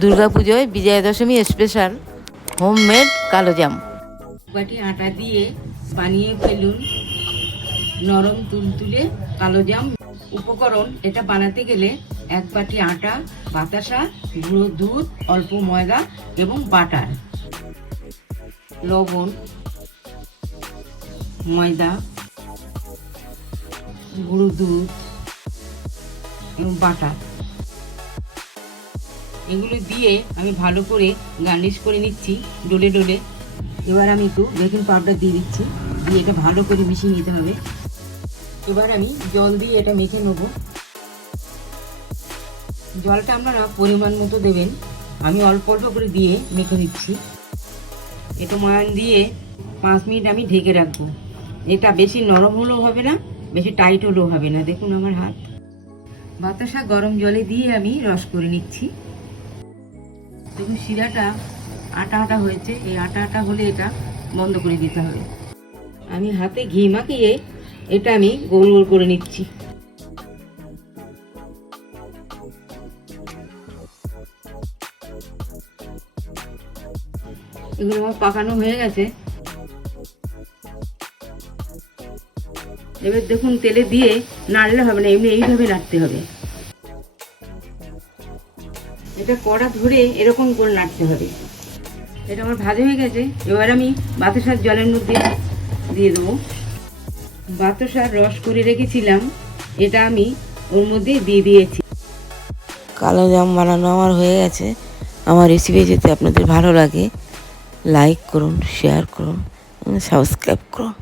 দুর্গাপুজোয় Bijoya Dashami special homemade কালোজাম। বাটি আটা দিয়ে বানিয়ে ফেলুন নরম তুলতুলে কালোজাম। উপকরণ এটা বানাতে গেলে 1 বাটি আটা, বাতাসা, গুঁড়ো দুধ, অল্প ময়দা এবং বাটার, লবণ, ময়দা, গুঁড়ো দুধ এবং বাটার, এগুলো দিয়ে আমি ভালো করে গার্নিশ করে নিচ্ছি ডলে ডলে। এবার আমি একটু বেকিং পাউডার দিয়ে দিচ্ছি, দিয়ে এটা ভালো করে মিশিয়ে নিতে হবে। এবার আমি জল দিয়ে এটা মেখে নেব। জলটা আপনারা পরিমাণ মতো দেবেন, আমি অল্প অল্প করে দিয়ে মেখে নিচ্ছি। এটা ময়ান দিয়ে 5 মিনিট আমি ঢেকে রাখবো। এটা বেশি নরম হলেও হবে না, বেশি টাইট হলেও হবে না। দেখুন আমার হাত। বাতাসা গরম জলে দিয়ে আমি রস করে নিচ্ছি। দেখুন শিরাটা আটা আটা হয়েছে, এই আটা আটা হলে এটা বন্ধ করে দিতে হবে। আমি হাতে ঘি মাখিয়ে এটা আমি গোল গোল করে নিচ্ছি। এগুলো আমার পাকানো হয়ে গেছে। এবার দেখুন তেলে দিয়ে নাড়লে হবে না, এমনি এইভাবে নাড়তে হবে। এটা কড়া ধরে এরকম করে নাড়তে হবে। এটা আমার ভাজা হয়ে গেছে। এবার আমি বাতাসার জলের মধ্যে দিয়ে দেবো। বাতাসার রস করে রেখেছিলাম, এটা আমি ওর মধ্যে দিয়ে দিয়েছি। কালোজাম বানানো আমার হয়ে গেছে। আমার রেসিপি যদি আপনাদের ভালো লাগে লাইক করুন, শেয়ার করুন, সাবস্ক্রাইব করুন।